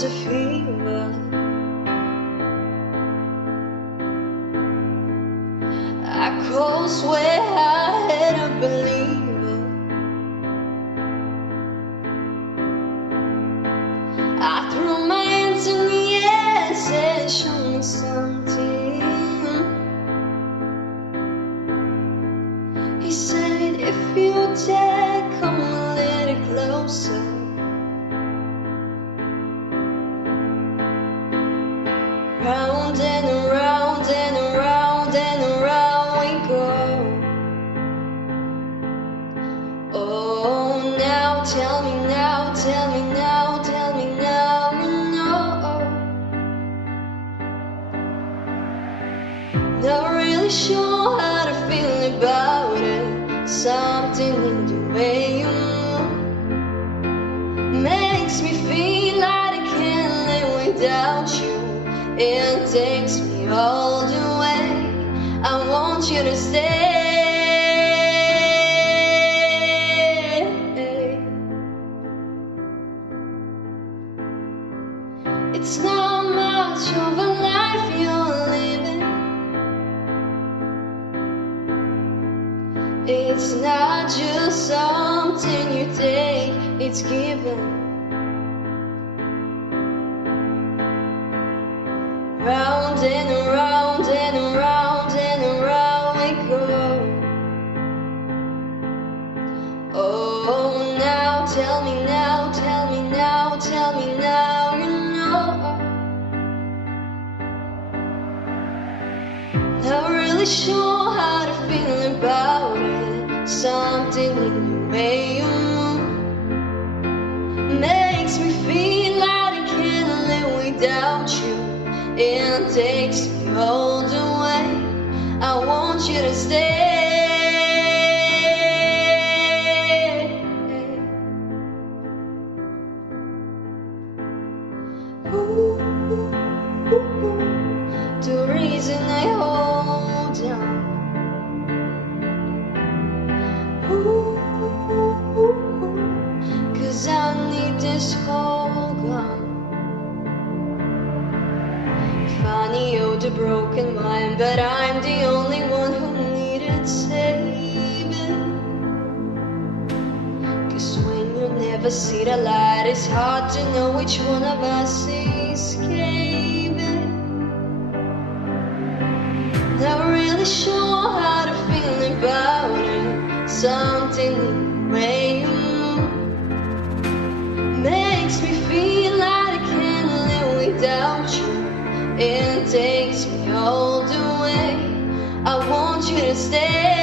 was a fever. I could swear I had a believer. I threw my hands in the air, said show me something. He said if you dare, come a little closer. Round and around and around and around we go. Oh, now tell me now, tell me now, tell me now you know. Not really sure how to feel about it. Something in the way you move makes me feel like I can't live without you. It takes me all the way. I want you to stay. It's not much of a life you're living. It's not just something you take, it's given. Round and around and around and around we go. Oh, now tell me now, tell me now, tell me now you know. Not really sure how to feel about it. Something in the way you move makes me feel like I can't live without you. It takes me all the way. I want you to stay. Ooh, the reason I hold on. Ooh, 'cause I need this whole gun. Funny, you're the broken mind, but I'm the only one who needed saving. 'Cause when you never see the light, it's hard to know which one of us is escaping. Not really sure how to feel about it. Something in the way you move makes me feel like I can't live without you. It takes me all the way. I want you to stay.